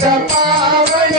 पावय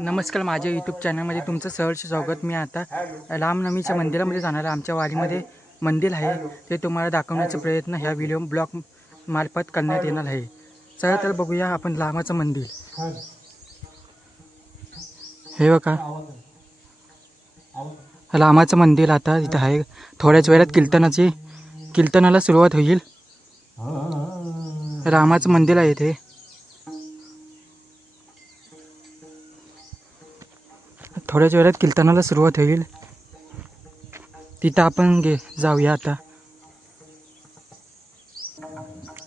नमस्कार माझ्या यूट्यूब चॅनलमध्ये तुमचं सहर्ष स्वागत. मी आता रामनवमीच्या मंदिरामध्ये जाणार आहे. आमच्या वाडीमध्ये मंदिर आहे. ते तुम्हाला दाखवण्याचा प्रयत्न ह्या व्हिडिओ ब्लॉग मार्फत करण्यात येणार आहे. चला तर बघूया आपण रामाचं मंदिर. हे बघा. रामाचं मंदिर आता इथं आहे. थोड्याच वेळात कीर्तनाची कीर्तनाला सुरुवात होईल. रामाचं मंदिर आहे इथे. थोड्याच वेळात कीर्तनाला सुरुवात होईल. तिथं आपण गे जाऊया आता.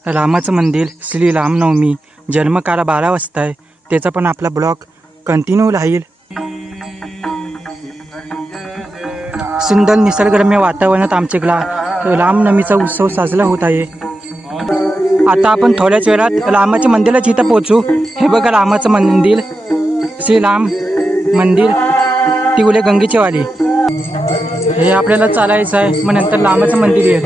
रामाचं मंदिर श्री रामनवमी जन्मकाळ बारा वाजता आहे. त्याचा पण आपला ब्लॉग कंटिन्यू राहील. सुंदर निसर्गरम्य वातावरणात आमचे ग्ला रामनवमीचा उत्सव साजरा होत आहे. आता आपण थोड्याच वेळात रामाच्या मंदिराच्या इथं पोचू हे बघा रामाचं मंदिर. श्री राम ती उले गंगेची वाली हे आपल्याला चालायचं आहे मग नंतर लांबच मंदिर येईल.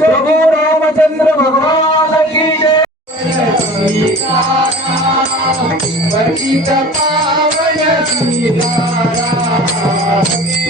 ప్రభు రామచంద్ర భగవాన్ की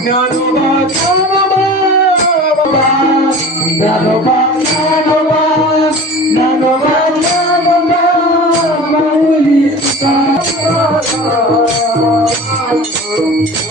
Gnano Oh,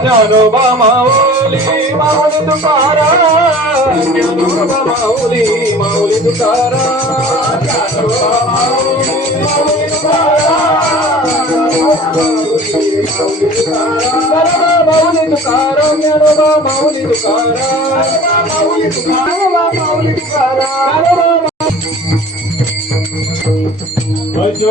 ಜ್ಞಾನೋಬ Mouli Mouli ತುಕಾರ ಜ್ಞಾನೋಬ Mouli Mouli ತುಕಾರ Mouli ತುಕಾರ ಜ್ಞಾನೋಬ Mouli ತುಕಾರ Mouli ತುಕಾರ Mouli ತುಕಾರ ಅಜೋ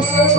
Oh,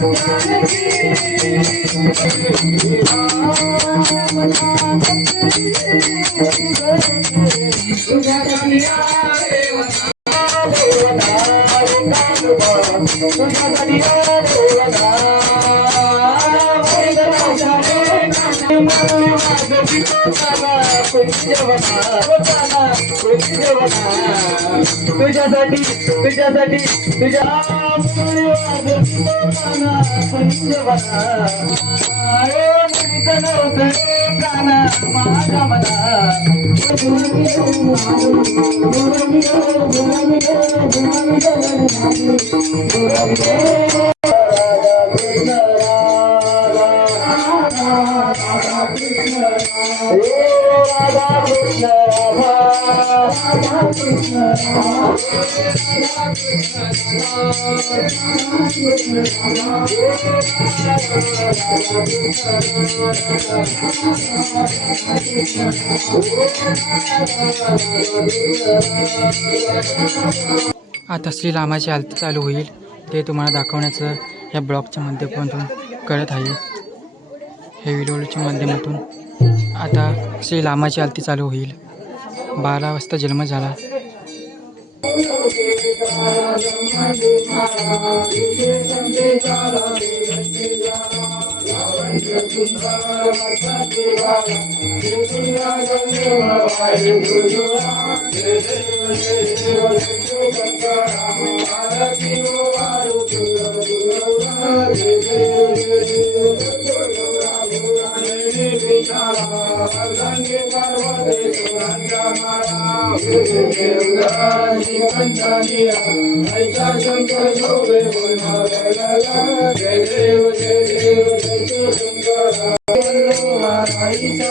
Thank you. तुझ्यासाठी तुझ्यासाठी तुझ्या माझ्या आता श्री रामाची आरती चालू होईल. ते तुम्हाला दाखवण्याचं या ब्लॉगच्या माध्यमातून करत आहे. हे व्हिडिओच्या माध्यमातून आता श्री रामाची आरती चालू होईल बारा वाजता जन्म झाला Jai Shankar Jai Shankar Jai Shankar Jai Shankar Jai Shankar Jai Shankar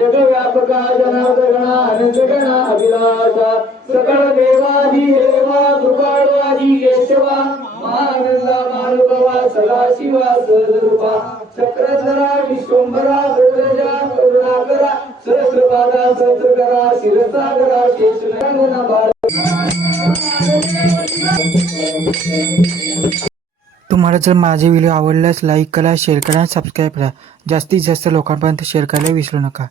जगव्यापका जनार्दगणा अनंतगणा अभिलाषा सकळ देवाधी देवा कृपाळवादी केशवा महानंदा मानुभवा सदाशिवा सहजरूपा। चक्रधरा विश्वंभरा गोरजा करुणाकरा सहस्रपादा सहस्रकरा शिरसागरा शेषनंदना भारत तुम्हाला जर माझे व्हिडिओ आवडल्यास लाईक करा शेअर करा सबस्क्राईब करा. जास्तीत जास्त लोकांपर्यंत शेअर करायला विसरू नका.